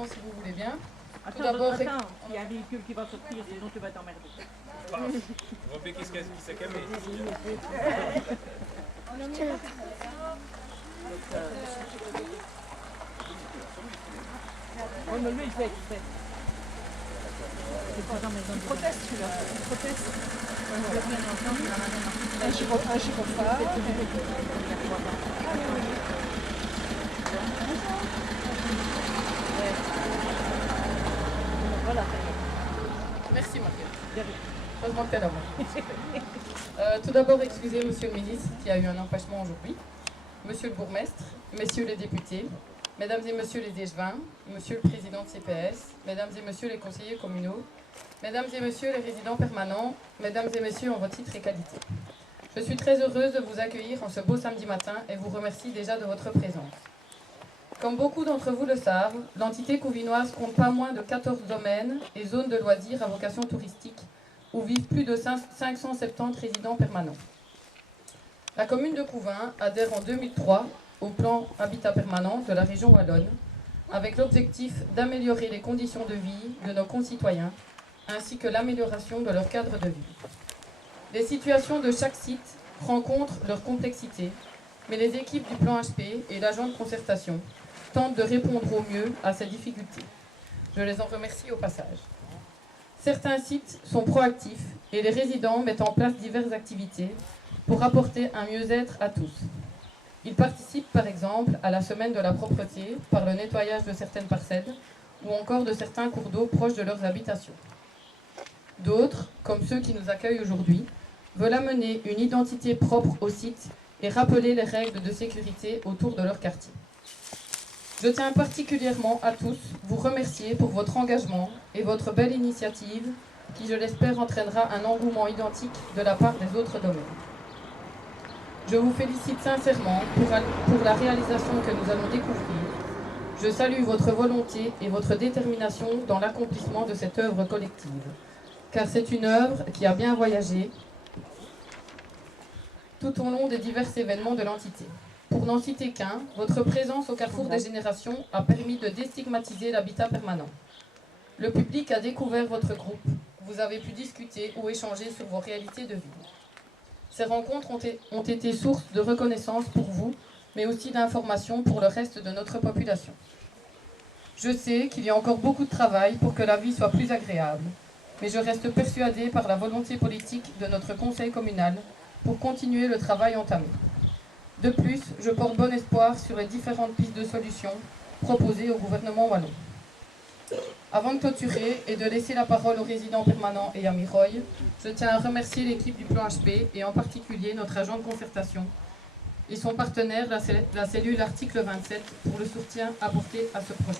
présentation si vous voulez bien. Tout d'abord, il y a un véhicule qui va sortir, sinon tu vas t'emmerder. On va payer qui s'est calmé. Oui, mais lui, il fait. Il proteste, celui-là. Il proteste. Un gyrophare. Voilà. Merci Marie. Heureusement que tu es là. Tout d'abord, excusez Monsieur le ministre qui a eu un empêchement aujourd'hui, Monsieur le bourgmestre, Messieurs les députés, Mesdames et Messieurs les échevins, Monsieur le président de CPS, Mesdames et Messieurs les conseillers communaux, Mesdames et Messieurs les résidents permanents, Mesdames et Messieurs en vos titres et qualités. Je suis très heureuse de vous accueillir en ce beau samedi matin et vous remercie déjà de votre présence. Comme beaucoup d'entre vous le savent, l'entité couvinoise compte pas moins de 14 domaines et zones de loisirs à vocation touristique où vivent plus de 570 résidents permanents. La commune de Couvin adhère en 2003 au plan Habitat permanent de la région wallonne avec l'objectif d'améliorer les conditions de vie de nos concitoyens ainsi que l'amélioration de leur cadre de vie. Les situations de chaque site rencontrent leur complexité, mais les équipes du plan HP et l'agent de concertation tentent de répondre au mieux à ces difficultés. Je les en remercie au passage. Certains sites sont proactifs et les résidents mettent en place diverses activités pour apporter un mieux-être à tous. Ils participent par exemple à la semaine de la propreté par le nettoyage de certaines parcelles ou encore de certains cours d'eau proches de leurs habitations. D'autres, comme ceux qui nous accueillent aujourd'hui, veulent amener une identité propre au site et rappeler les règles de sécurité autour de leur quartier. Je tiens particulièrement à tous vous remercier pour votre engagement et votre belle initiative qui, je l'espère, entraînera un engouement identique de la part des autres domaines. Je vous félicite sincèrement pour la réalisation que nous allons découvrir. Je salue votre volonté et votre détermination dans l'accomplissement de cette œuvre collective, car c'est une œuvre qui a bien voyagé tout au long des divers événements de l'entité. Pour n'en citer qu'un, votre présence au carrefour des générations a permis de déstigmatiser l'habitat permanent. Le public a découvert votre groupe, vous avez pu discuter ou échanger sur vos réalités de vie. Ces rencontres ont été source de reconnaissance pour vous, mais aussi d'information pour le reste de notre population. Je sais qu'il y a encore beaucoup de travail pour que la vie soit plus agréable, mais je reste persuadée par la volonté politique de notre conseil communal pour continuer le travail entamé. De plus, je porte bon espoir sur les différentes pistes de solutions proposées au gouvernement wallon. Avant de clôturer et de laisser la parole aux résidents permanents et à Miroy, je tiens à remercier l'équipe du plan HP et en particulier notre agent de concertation et son partenaire, la cellule Article 27, pour le soutien apporté à ce projet.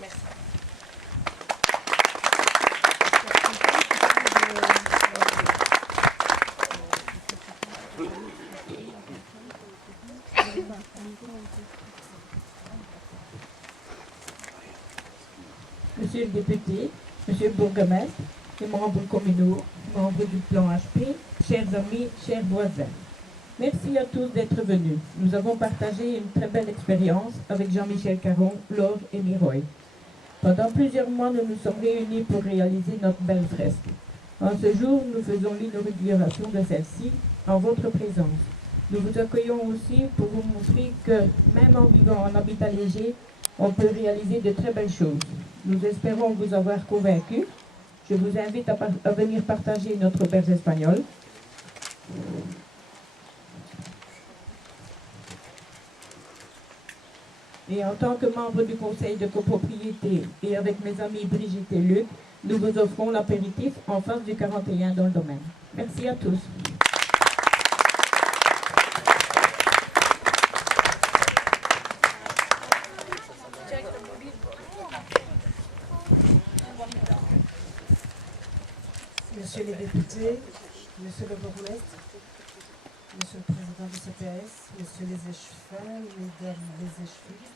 Merci. Monsieur le député, monsieur le bourgmestre, les membres communaux, membres du plan HP, chers amis, chers voisins. Merci à tous d'être venus. Nous avons partagé une très belle expérience avec Jean-Michel Caron, Laure et Miroy. Pendant plusieurs mois, nous nous sommes réunis pour réaliser notre belle fresque. En ce jour, nous faisons l'inauguration de celle-ci en votre présence. Nous vous accueillons aussi pour vous montrer que, même en vivant en habitat léger, on peut réaliser de très belles choses. Nous espérons vous avoir convaincus. Je vous invite à venir partager notre auberge espagnole. Et en tant que membre du conseil de copropriété et avec mes amis Brigitte et Luc, nous vous offrons l'apéritif en face du 41 dans le domaine. Merci à tous. Messieurs les députés, monsieur le bourgmestre, monsieur le président du CPS, messieurs les échevins, mesdames les échevines,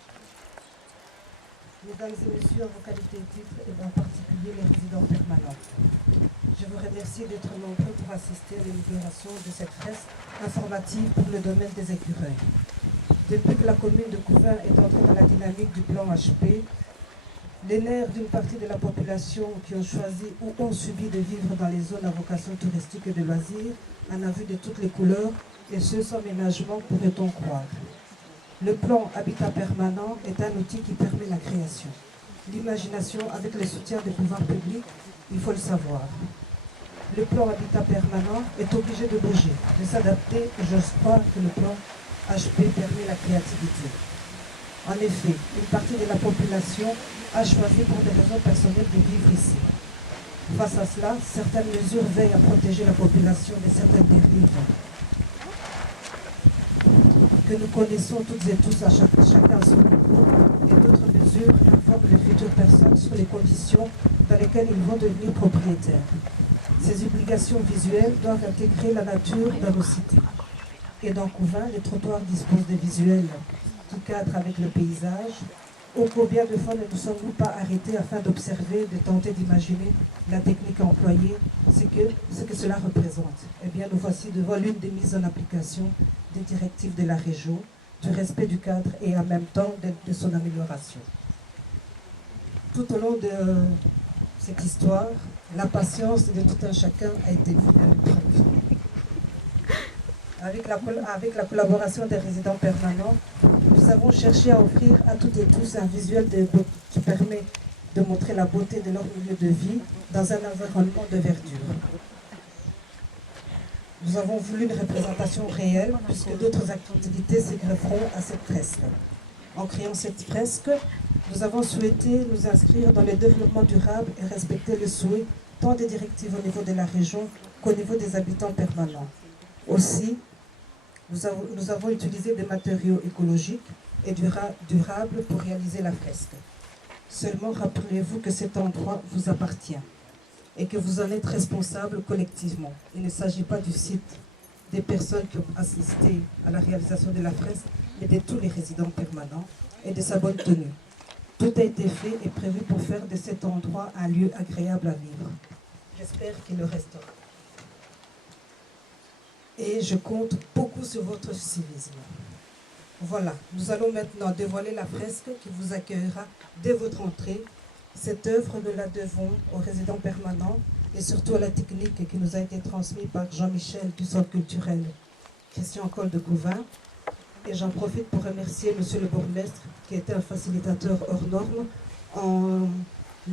mesdames et messieurs en vos qualités et titres, et en particulier les résidents permanents. Je vous remercie d'être nombreux pour assister à l'inauguration de cette fresque informative pour le domaine des écureuils. Depuis que la commune de Couvin est entrée dans la dynamique du plan HP, Les nerfs d'une partie de la population qui ont choisi ou ont subi de vivre dans les zones à vocation touristique et de loisirs en a vu de toutes les couleurs, et ce sans ménagement, pourrait-on croire. Le plan Habitat Permanent est un outil qui permet la création. L'imagination avec le soutien des pouvoirs publics, il faut le savoir. Le plan Habitat Permanent est obligé de bouger, de s'adapter, et j'ose croire que le plan HP permet la créativité. En effet, une partie de la population a choisi pour des raisons personnelles de vivre ici. Face à cela, certaines mesures veillent à protéger la population de certaines dérives que nous connaissons toutes et tous, chacun à son niveau, et d'autres mesures informent les futures personnes sur les conditions dans lesquelles ils vont devenir propriétaires. Ces obligations visuelles doivent intégrer la nature dans nos cités. Et dans Couvain, les trottoirs disposent de visuels qui cadrent avec le paysage. Oh, combien de fois ne nous sommes-nous pas arrêtés afin d'observer, de tenter d'imaginer la technique employée, ce que cela représente. Eh bien, nous voici devant l'une des mises en application des directives de la région, du respect du cadre et en même temps de son amélioration. Tout au long de cette histoire, la patience de tout un chacun a été mise à l'épreuve. Avec la collaboration des résidents permanents, nous avons cherché à offrir à toutes et tous un visuel qui permet de montrer la beauté de leur milieu de vie dans un environnement de verdure. Nous avons voulu une représentation réelle puisque d'autres activités se grefferont à cette fresque. En créant cette fresque, nous avons souhaité nous inscrire dans le développement durable et respecter le souhait tant des directives au niveau de la région qu'au niveau des habitants permanents. Aussi, nous avons utilisé des matériaux écologiques et durables pour réaliser la fresque. Seulement, rappelez-vous que cet endroit vous appartient et que vous en êtes responsables collectivement. Il ne s'agit pas du site des personnes qui ont assisté à la réalisation de la fresque, mais de tous les résidents permanents et de sa bonne tenue. Tout a été fait et prévu pour faire de cet endroit un lieu agréable à vivre. J'espère qu'il le restera. Et je compte beaucoup sur votre civisme. Voilà, nous allons maintenant dévoiler la fresque qui vous accueillera dès votre entrée. Cette œuvre, nous la devons aux résidents permanents et surtout à la technique qui nous a été transmise par Jean-Michel du Centre culturel Christian Coll de Couvain. Et j'en profite pour remercier Monsieur le bourgmestre qui était un facilitateur hors norme en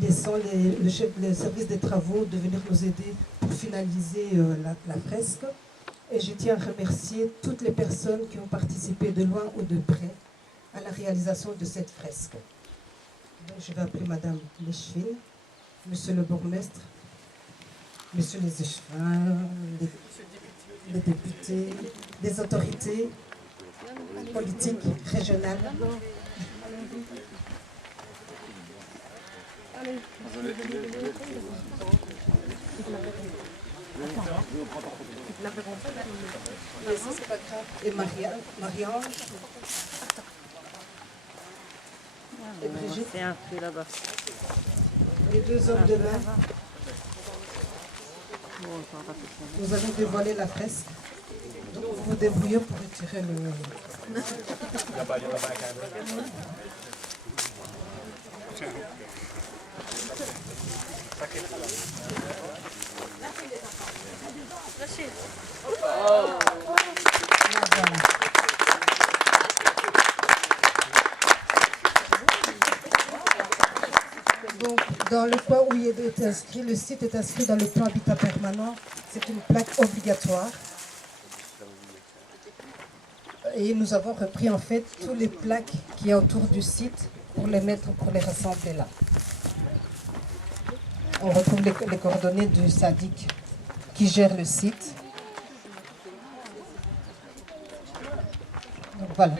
laissant le service des travaux de venir nous aider pour finaliser la fresque. Et je tiens à remercier toutes les personnes qui ont participé de loin ou de près à la réalisation de cette fresque. Donc je vais appeler Madame Lechevin, Monsieur le bourgmestre, Monsieur les échevins, les députés, les autorités politiques régionales. Et Marie-Ange. Et Brigitte. C'est un peu là-bas. Les deux hommes de main. Nous allons dévoiler la fresque. Donc vous vous débrouillez pour retirer le... Voilà. Donc, dans le point où il est inscrit, le site est inscrit dans le plan Habitat Permanent. C'est une plaque obligatoire. Et nous avons repris en fait tous les plaques qui y a autour du site pour les mettre, pour les rassembler là. On retrouve les coordonnées du SADIC qui gère le site. Donc voilà.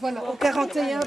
Voilà, au 41.